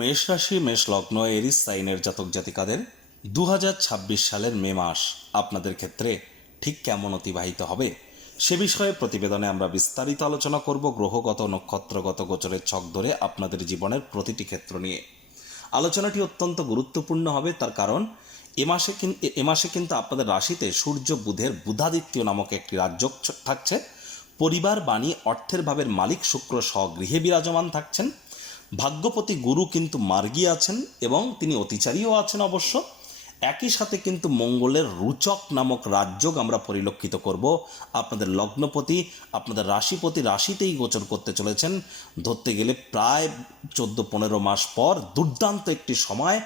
মেষ রাশি মেষ লগ্ন এরিস সাইনের জাতক জাতিকাদের 2026 সালের মে মাস আপনাদের ক্ষেত্রে ঠিক কেমন অতিবাহিত হবে সে বিষয়ে প্রতিবেদনে আমরা বিস্তারিত আলোচনা করব। গ্রহগত নক্ষত্রগত গোচরের ছক ধরে আপনাদের জীবনের প্রতিটি ক্ষেত্র নিয়ে আলোচনাটি অত্যন্ত গুরুত্বপূর্ণ হবে। তার কারণ এ মাসে কিন্তু আপনাদের রাশিতে সূর্য বুধের বুধাদিত্য নামক একটি রাজযোগ থাকছে। পরিবার, বাণী, অর্থের ভাবের মালিক শুক্র স্বগৃহে বিরাজমান থাকছেন। ভাগ্যপতি গুরু কিন্তু মার্গী আছেন এবং তিনি অতিচারীও আছেন অবশ্য। একই সাথে কিন্তু মঙ্গলের রুচক নামক রাজযোগ আমরা পরিলক্ষিত করব। আপনাদের লগ্নপতি, আপনাদের রাশিপতি রাশিতেই গোচর করতে চলেছেন। ধরতে গেলে প্রায় 14-15 মাস পর দুর্দান্ত একটি সময়,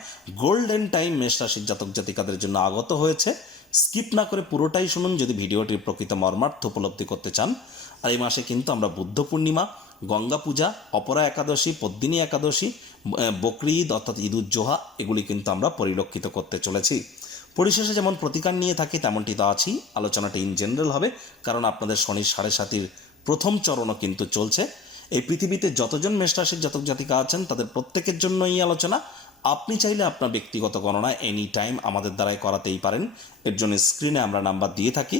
গোল্ডেন টাইম মেষ রাশির জাতক জাতিকাদের জন্য আগত হয়েছে। স্কিপ না করে পুরোটাই শুনুন যদি ভিডিওটির প্রকৃত মর্মার্থ উপলব্ধি করতে চান। আর এই মাসে কিন্তু আমরা বুদ্ধ পূর্ণিমা, গঙ্গা পূজা, অপরা একাদশী, পদ্মিনী একাদশী, বকরি ঈদ অর্থাৎ ঈদ উজ জোহা এগুলি কিন্তু আমরা পরিলক্ষিত করতে চলেছি। পরিশেষে যেমন প্রতিকার নিয়ে থাকি তেমনটি তো আছেই। আলোচনাটি ইন জেনারেল হবে, কারণ আপনাদের শনির 7.5 প্রথম চরণও কিন্তু চলছে। এই পৃথিবীতে যতজন মেষ রাশির জাতক জাতিকা আছেন তাদের প্রত্যেকের জন্য এই আলোচনা। আপনি চাইলে আপনার ব্যক্তিগত গণনা এনি টাইম আমাদের দ্বারাই করাতেই পারেন। এর জন্য স্ক্রিনে আমরা নাম্বার দিয়ে থাকি।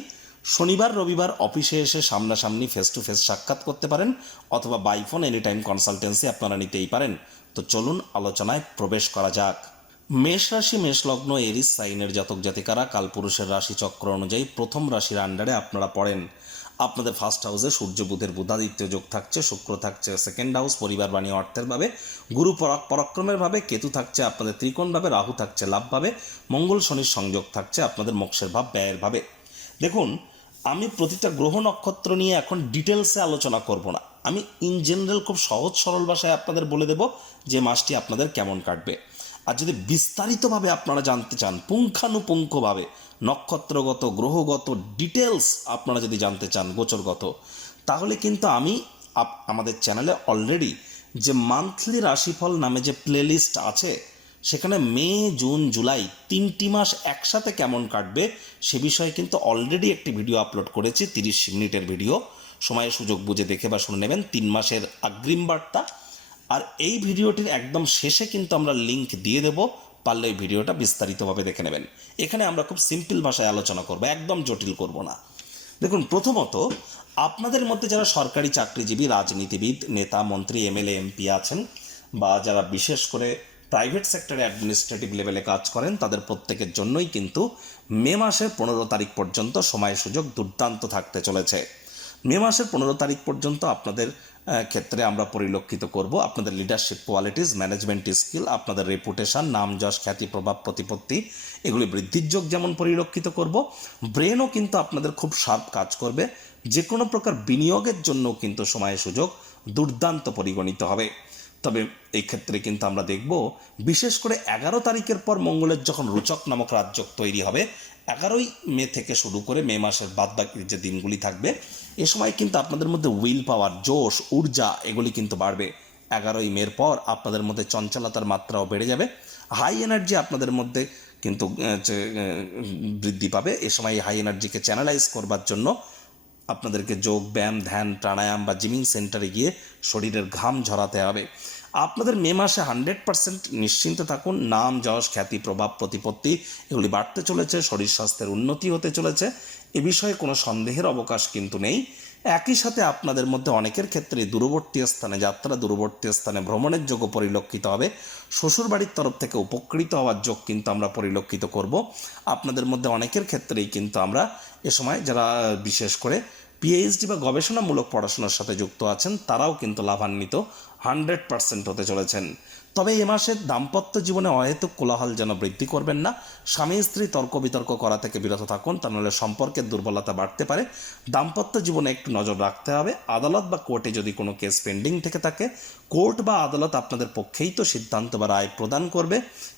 শনিবার রবিবার অফিসে এসে সামনাসামনি ফেস টু ফেস সাক্ষাৎ করতে পারেন, অথবা by phone any time consultancy আপনারা নিতেই পারেন। তো চলুন আলোচনায় প্রবেশ করা যাক। মেষ রাশি মেষ লগ্ন এরিস সাইনের জাতক জাতিকারা কালপুরুষের রাশি চক্র অনুযায়ী প্রথম রাশির আন্ডারে আপনারা পড়েন। আপনাদের ফার্স্ট হাউসে সূর্য বুধের বুধাদিত্য যোগ থাকছে, শুক্র থাকছে সেকেন্ড হাউস পরিবার, বাণী, অর্থের ভাবে, গুরু পরাক্রমের ভাবে, কেতু থাকছে আপনাদের ত্রিকোণ ভাবে, রাহু থাকছে লাভ ভাবে, মঙ্গল শনির সংযোগ থাকছে আপনাদের মোক্ষের ভাব, ব্যয়ের ভাবে। দেখুন, আমি প্রতিটা গ্রহ নক্ষত্র নিয়ে এখন ডিটেলসে আলোচনা করব না। আমি ইন জেনারেল খুব সহজ সরল ভাষায় আপনাদের বলে দেব যে মাসটি আপনাদের কেমন কাটবে। আর যদি বিস্তারিতভাবে আপনারা জানতে চান, পুঙ্খানুপুঙ্খভাবে নক্ষত্রগত গ্রহগত ডিটেলস আপনারা যদি জানতে চান গোচরগত, তাহলে কিন্তু আমি আমাদের চ্যানেলে অলরেডি যে মান্থলি রাশিফল নামে যে প্লেলিস্ট আছে, সেখানে মে, জুন, জুলাই 3টি মাস একসাথে কেমন কাটবে সে বিষয়ে কিন্তু অলরেডি একটি ভিডিও আপলোড করেছি, 30 মিনিটের ভিডিও। সময়ের সুযোগ বুঝে দেখে বা শুনে নেবেন 3 মাসের অগ্রিম বার্তা। আর এই ভিডিওটির একদম শেষে কিন্তু আমরা লিংক দিয়ে দেব, পারলে এই ভিডিওটা বিস্তারিতভাবে দেখে নেবেন। এখানে আমরা খুব সিম্পল ভাষায় আলোচনা করব, একদম জটিল করব না। দেখুন, প্রথমত আপনাদের মধ্যে যারা সরকারি চাকরিজীবী, রাজনীতিবিদ, নেতা, মন্ত্রী, এমএলএ, এমপি আছেন, বা যারা বিশেষ করে প্রাইভেট সেক্টরে অ্যাডমিনিস্ট্রেটিভ লেভেলে কাজ করেন, তাদের প্রত্যেকের জন্যই কিন্তু মে মাসের 15 তারিখ পর্যন্ত সময় সুযোগ দুর্দান্ত থাকতে চলেছে। মে মাসের 15 তারিখ পর্যন্ত আপনাদের ক্ষেত্রে আমরা পরিলক্ষিত করব আপনাদের লিডারশিপ কোয়ালিটিস, ম্যানেজমেন্ট স্কিল, আপনাদের রেপুটেশন, নাম, যশ, খ্যাতি, প্রভাব, প্রতিপত্তি এগুলি বৃদ্ধির যোগ যেমন পরিলক্ষিত করব। ব্রেনও কিন্তু আপনাদের খুব শার্প কাজ করবে। যে কোনো প্রকার বিনিয়োগের জন্য কিন্তু সময় সুযোগ দুর্দান্ত পরিগণিত হবে। তবে এই ক্ষেত্রে কিন্তু আমরা দেখব, বিশেষ করে 11 তারিখের পর মঙ্গলের যখন রুচক নামক রাজযোগ তৈরি হবে, 11ই মে থেকে শুরু করে মে মাসের বাদবাকি যে দিনগুলি থাকবে, এ সময় কিন্তু আপনাদের মধ্যে উইল পাওয়ার, জোশ, ঊর্জা এগুলি কিন্তু বাড়বে। 11ই মের পর আপনাদের মধ্যে চঞ্চলতার মাত্রাও বেড়ে যাবে। হাই এনার্জি আপনাদের মধ্যে কিন্তু বৃদ্ধি পাবে। এ সময় হাই এনার্জিকে চ্যানেলাইজ করবার জন্য আপনাদেরকে যোগ, ব্যায়াম, ধ্যান, প্রাণায়াম বা জিমিং সেন্টারে গিয়ে শরীরের ঘাম ঝরাতে হবে। আপনাদের মে মাসে 100% নিশ্চিন্ত থাকুন। নাম, যশ, খ্যাতি, প্রভাব, প্রতিপত্তি এগুলি বাড়তে চলেছে, শরীর স্বাস্থ্যের উন্নতি হতে চলেছে, এ বিষয়ে কোনো সন্দেহের অবকাশ কিন্তু নেই। একই সাথে আপনাদের মধ্যে অনেকের ক্ষেত্রে দূরবর্তী স্থানে যাত্রা, দূরবর্তী স্থানে ভ্রমণের যোগও পরিলক্ষিত হবে। শ্বশুরবাড়ির তরফ থেকে উপকৃত হওয়ার যোগ কিন্তু আমরা পরিলক্ষিত করব। আপনাদের মধ্যে অনেকের ক্ষেত্রেই কিন্তু আমরা এ সময় যারা বিশেষ করে পিএইচডি বা গবেষণামূলক পড়াশোনার সাথে যুক্ত আছেন, তারাও কিন্তু লাভান্বিত 100% হতে চলেছেন। তবে এ মাসে দাম্পত্য জীবনে অহেতুক কোলাহল যেন বৃদ্ধি করবেন না। স্বামী স্ত্রী তর্ক বিতর্ক করা থেকে বিরত থাকুন, তা নাহলে সম্পর্কের দুর্বলতা বাড়তে পারে। দাম্পত্য জীবনে একটু নজর রাখতে হবে। আদালত বা কোর্টে যদি কোনো কেস পেন্ডিং থেকে থাকে, কোর্ট বা আদালত আপনাদের পক্ষেই তো সিদ্ধান্ত বা রায় প্রদান করবে,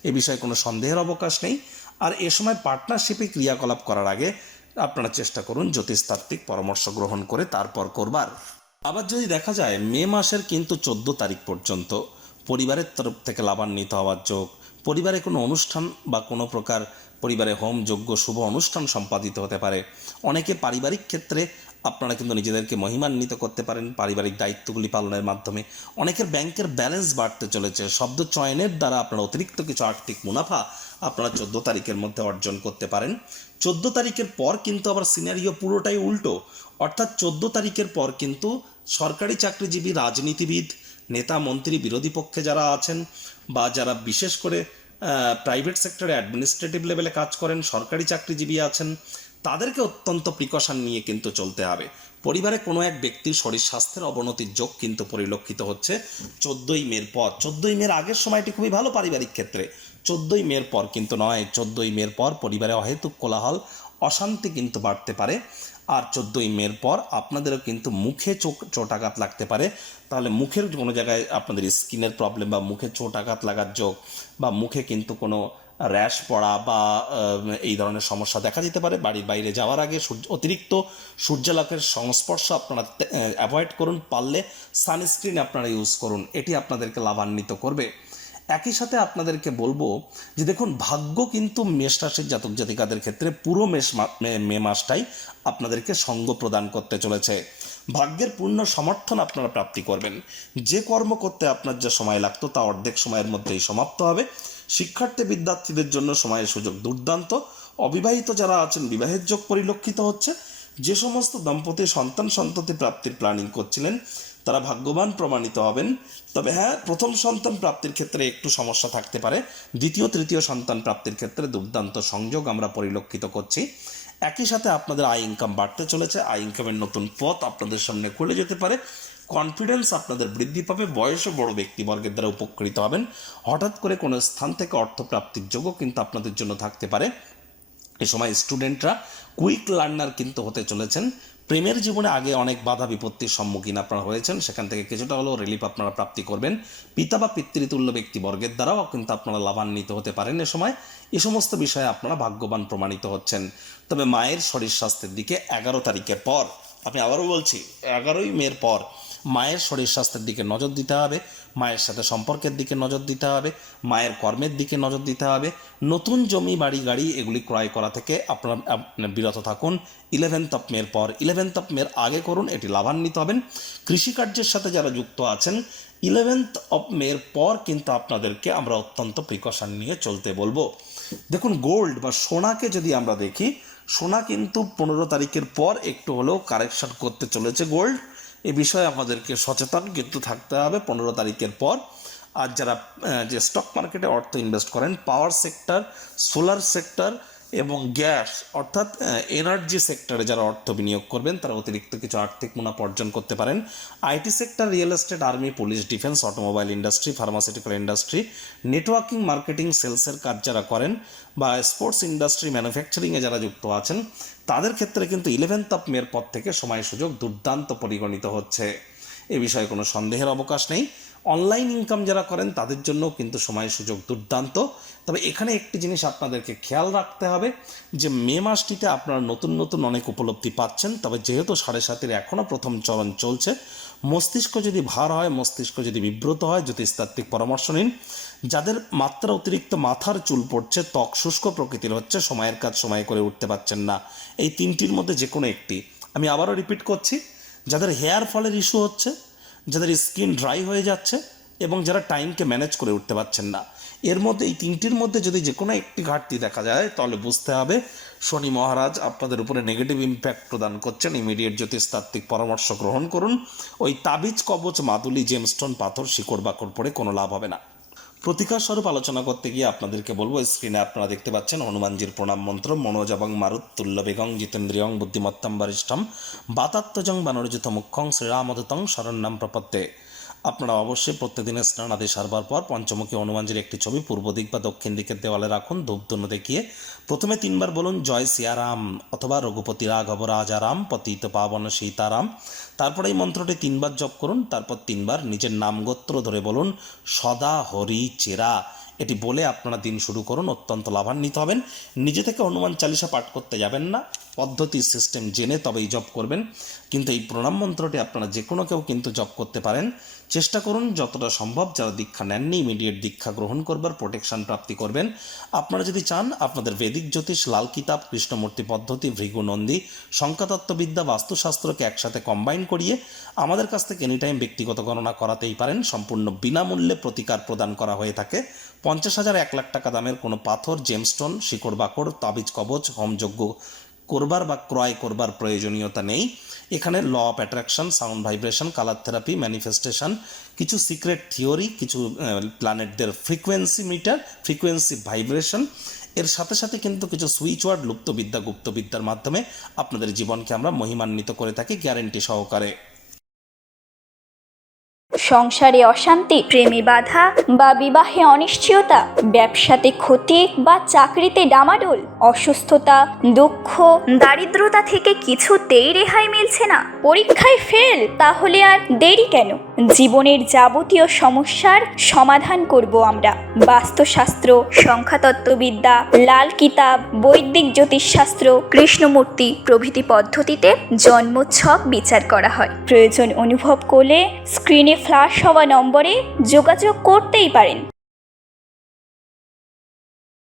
এ বিষয়ে কোনো সন্দেহের অবকাশ নেই। আর এ সময় পার্টনারশিপে ক্রিয়াকলাপ করার আগে আপনারা চেষ্টা করুন জ্যোতিষতাত্ত্বিক পরামর্শ গ্রহণ করে তারপর করবার। আবার যদি দেখা যায় মে মাসের কিন্তু 14 তারিখ পর্যন্ত পরিবারের তরফ থেকে লাভান্বিত হওয়ার যোগ, পরিবারে কোনো অনুষ্ঠান বা কোনো প্রকার পরিবারে হোম, যজ্ঞ, শুভ অনুষ্ঠান সম্পাদিত হতে পারে। অনেকে পারিবারিক ক্ষেত্রে আপনারা কিন্তু নিজেদেরকে মহিমান্বিত করতে পারেন পারিবারিক দায়িত্বগুলি পালনের মাধ্যমে। অনেকের ব্যাংকের ব্যালেন্স বাড়তে চলেছে। শব্দ চয়নের দ্বারা আপনারা অতিরিক্ত কিছু আর্থিক মুনাফা আপনারা 14 তারিখের মধ্যে অর্জন করতে পারেন। 14 তারিখের পর কিন্তু আবার সিনারিও পুরোটাই উল্টো, অর্থাৎ 14 তারিখের পর কিন্তু সরকারি চাকরিজীবী, রাজনীতিবিদ, নেতা, মন্ত্রী, বিরোধী পক্ষে যারা আছেন বা যারা বিশেষ করে প্রাইভেট সেক্টরে অ্যাডমিনিস্ট্রেটিভ লেভেলে কাজ করেন, সরকারি চাকরিজীবী আছেন, তাদেরকে অত্যন্ত প্রিকশন নিয়ে কিন্তু চলতে হবে। পরিবারে কোনো এক ব্যক্তির শরীর স্বাস্থ্যের অবনতির যোগ কিন্তু পরিলক্ষিত হচ্ছে 14ই মের পর। 14ই মের আগের সময়টি খুবই ভালো পারিবারিক ক্ষেত্রে, 14ই মের পর কিন্তু নয়। 14ই মের পর পরিবারে অহেতুক কোলাহল, অশান্তি কিন্তু বাড়তে পারে। আর 14ই মের পর আপনাদেরও কিন্তু মুখে চোটাঘাত লাগতে পারে। তাহলে মুখের কোনো জায়গায় আপনাদের স্কিনের প্রবলেম বা মুখে চোটাঘাত লাগার যোগ বা মুখে কিন্তু কোনো র্যাশ পড়া বা এই ধরনের সমস্যা দেখা যেতে পারে। বাড়ির বাইরে যাওয়ার আগে অতিরিক্ত সূর্যালোকের সংস্পর্শ আপনারা অ্যাভয়েড করুন। পারলে সানস্ক্রিন আপনারা ইউজ করুন, এটি আপনাদেরকে লাভান্বিত করবে। একই সাথে আপনাদেরকে বলবো যে দেখুন, ভাগ্য কিন্তু মেষ রাশির জাতক জাতিকাদের ক্ষেত্রে পুরো মে মাসটাই আপনাদেরকে সঙ্গ প্রদান করতে চলেছে। ভাগ্যের পূর্ণ সমর্থন আপনারা প্রাপ্তি করবেন। যে কর্ম করতে আপনার যে সময় লাগতো তা অর্ধেক সময়ের মধ্যেই সমাপ্ত হবে। শিক্ষার্থী বিদ্যার্থীদের জন্য সময়ের সুযোগ দুর্দান্ত। অবিবাহিত যারা আছেন বিবাহের যোগ পরিলক্ষিত হচ্ছে। যে সমস্ত দম্পতি সন্ততি প্রাপ্তির প্ল্যানিং করছিলেন তারা ভাগ্যবান প্রমাণিত হবেন। তবে হ্যাঁ, প্রথম সন্তান প্রাপ্তির ক্ষেত্রে একটু সমস্যা থাকতে পারে। দ্বিতীয় তৃতীয় সন্তান প্রাপ্তির ক্ষেত্রে দুর্দান্ত সংযোগ আমরা পরিলক্ষিত করছি। একই সাথে আপনাদের আয় ইনকাম বাড়তে চলেছে। আয় ইনকামের নতুন পথ আপনাদের সামনে খুলে যেতে পারে। কনফিডেন্স আপনাদের বৃদ্ধি পাবে। বয়সে বড় ব্যক্তিবর্গের দ্বারা উপকৃত হবেন। হঠাৎ করে কোনো স্থান থেকে অর্থপ্রাপ্তির যোগও কিন্তু আপনাদের জন্য থাকতে পারে। এ সময় স্টুডেন্টরা কুইক লার্নার কিন্তু হতে চলেছেন। প্রেমের জীবনে আগে অনেক বাধা বিপত্তির সম্মুখীন আপনারা হয়েছেন, সেখান থেকে কিছুটা হলেও রিলিফ আপনারা প্রাপ্তি করবেন। পিতা বা পিতৃতুল্য ব্যক্তিবর্গের দ্বারাও কিন্তু আপনারা লাভান্বিত হতে পারেন। এ সময় এ সমস্ত বিষয়ে আপনারা ভাগ্যবান প্রমাণিত হচ্ছেন। তবে মায়ের শরীর স্বাস্থ্যের দিকে 11 তারিখের পর, আমি আবারও বলছি 11ই মের পর মায়ের শরীর স্বাস্থ্যের দিকে নজর দিতে হবে। মায়ের সাথে সম্পর্কের দিকে নজর দিতে হবে। মায়ের কর্মের দিকে নজর দিতে হবে। নতুন জমি, বাড়ি, গাড়ি এগুলি ক্রয় করা থেকে আপনারা বিরত থাকুন 11th মের পর। 11th মের আগে করুন, এটি লাভান্বিত হবেন। কৃষিকার্যের সাথে যারা যুক্ত আছেন 11th মের পর কিন্তু আপনাদেরকে আমরা অত্যন্ত প্রিকশন নিয়ে চলতে বলবো। দেখুন, গোল্ড বা সোনাকে যদি আমরা দেখি, সোনা কিন্তু 15 তারিখের পর একটু হলেও কারেকশন করতে চলেছে গোল্ড। এ বিষয়ে আমাদেরকে সচেতন কিন্তু থাকতে হবে 15 তারিখের পর। আর যারা যে স্টক মার্কেটে অর্থ ইনভেস্ট করেন, পাওয়ার সেক্টর, সোলার সেক্টর এবং গ্যাস অর্থাৎ এনার্জি সেক্টরে যারা অর্থ বিনিয়োগ করবেন তারা অতিরিক্ত কিছু আর্থিক মুনাফা অর্জন করতে পারেন। IT sector, real estate, army, police, defence, automobile industry, pharmaceutical industry, networking, marketing, সেলসের কাজ যারা করেন বা স্পোর্টস ইন্ডাস্ট্রি, ম্যানুফ্যাকচারিংয়ে যারা যুক্ত আছেন তাদের ক্ষেত্রে কিন্তু 11th মের পর থেকে সময় সুযোগ দুর্দান্ত পরিগণিত হচ্ছে। এ বিষয়ে কোনো সন্দেহের অবকাশ নেই। অনলাইন ইনকাম যারা করেন তাদের জন্য কিন্তু সময় সুযোগ দুর্দান্ত। তবে এখানে একটি জিনিস আপনাদেরকে খেয়াল রাখতে হবে যে মে মাসটিতে আপনারা নতুন নতুন অনেক উপলব্ধি পাচ্ছেন। তবে যেহেতু 7.5-এর এখনও প্রথম চরণ চলছে, মস্তিষ্ক যদি ভার হয়, মস্তিষ্ক যদি বিব্রত হয়, জ্যোতিষতাত্ত্বিক পরামর্শ নিন। যাদের মাত্রা অতিরিক্ত মাথার চুল পড়ছে, ত্বক শুষ্ক প্রকৃতির হচ্ছে, সময়ের কাজ সময় করে উঠতে পারছেন না, এই তিনটির মধ্যে যে কোনো একটি, আমি আবারও রিপিট করছি, যাদের হেয়ার ফলের ইস্যু হচ্ছে, যাদের স্কিন ড্রাই হয়ে যাচ্ছে এবং যারা টাইমকে ম্যানেজ করে উঠতে পারছেন না, এর মধ্যে এই তিনটির মধ্যে যদি যে কোনো একটি ঘাটতি দেখা যায় তাহলে বুঝতে হবে শনি মহারাজ আপনাদের উপরে নেগেটিভ ইম্প্যাক্ট প্রদান করছেন। ইমিডিয়েট জ্যোতিষতাত্ত্বিক পরামর্শ গ্রহণ করুন। ওই তাবিজ, কবচ, মাদুলি, জেমস্টোন, পাথর, শিকড় বাকড় পড়ে কোনো লাভ হবে না। প্রতিকার স্বরূপ আলোচনা করতে গিয়ে আপনাদেরকে বলবো, স্ক্রিনে আপনারা দেখতে পাচ্ছেন হনুমানজির প্রণাম মন্ত্র। মনোজবং মারুত তুল্য বেগং জিতেন্দ্রিয়ং বুদ্ধিমত্তম বরিষ্ঠম বাতাত্মজং বানরজিত মুখ্যং শ্রীরামদূতং শরণ্যম প্রপত্তে। আপনারা অবশ্যই প্রত্যেকদিনের স্নান আদি সারবার পর পঞ্চমুখী হনুমানজির একটি ছবি পূর্ব দিক বা দক্ষিণ দিকের দেওয়ালে রাখুন। ধূপধুনো দেখিয়ে প্রথমে 3 বার বলুন জয় সিয়ারাম অথবা রঘুপতি রাঘব রাজারাম পতিত পাবন সীতারাম। তারপরে এই মন্ত্রটি 3 বার জপ করুন। তারপর 3 বার নিজের নাম গোত্র ধরে বলুন সদা হরি চেরা। এটি বলে আপনারা দিন শুরু করুন, অত্যন্ত লাভান্বিত হবেন। নিজে থেকে হনুমান চালিসা পাঠ করতে যাবেন না, পদ্ধতি সিস্টেম জেনে তবেই জব করবেন। কিন্তু এই প্রণাম মন্ত্রটি আপনারা যে কোনো কেউ কিন্তু জব করতে পারেন। চেষ্টা করুন যতটা সম্ভব যারা দীক্ষা নেননি ইমিডিয়েট দীক্ষা গ্রহণ করবার, প্রোটেকশন প্রাপ্তি করবেন। আপনারা যদি চান আপনাদের বেদিক জ্যোতিষ, লাল কিতাব, কৃষ্ণমূর্তি পদ্ধতি, ভৃগু নন্দী, সংখ্যাতত্ত্ববিদ্যা, বাস্তুশাস্ত্রকে একসাথে কম্বাইন করিয়ে আমাদের কাছ থেকে এনিটাইম ব্যক্তিগত গণনা করাতেই পারেন। সম্পূর্ণ বিনামূল্যে প্রতিকার প্রদান করা হয়ে থাকে। 50,000 1 লাখ টাকা দামের কোনো পাথর, জেমস্টোন, শিকড় বাকড়, তাবিজ কবচ, হোমযজ্ঞ করবার বা ক্রয় করবার প্রয়োজনীয়তা নেই। এখানে law of attraction, sound vibration, colour therapy, manifestation, কিছু সিক্রেট থিওরি, কিছু প্ল্যানেটদের ফ্রিকোয়েন্সি মিটার, ফ্রিকোয়েন্সি ভাইব্রেশন, এর সাথে সাথে কিন্তু কিছু সুইচ ওয়ার্ড, লুপ্তবিদ্যা, গুপ্তবিদ্যার মাধ্যমে আপনাদের জীবনকে আমরা মহিমান্বিত করে থাকি গ্যারেন্টি সহকারে। সংসারে অশান্তি, প্রেমে বাধা বা বিবাহে অনিশ্চয়তা, ব্যবসাতে ক্ষতি বা চাকরিতে ডামাডোল, অসুস্থতা, দুঃখ, দারিদ্রতা থেকে কিছুতেই রেহাই মিলছে না, পরীক্ষায় ফেল, তাহলে আর দেরি কেন? জীবনের যাবতীয় সমস্যার সমাধান করব আমরা। বাস্তুশাস্ত্র, সংখ্যাতত্ত্ববিদ্যা, লাল কিতাব, বৈদিক জ্যোতিষশাস্ত্র, কৃষ্ণমূর্তি প্রভৃতি পদ্ধতিতে জন্মছক বিচার করা হয়। প্রয়োজন অনুভব করলে স্ক্রিনে ফ্ল্যাশ হওয়া নম্বরে যোগাযোগ করতেই পারেন।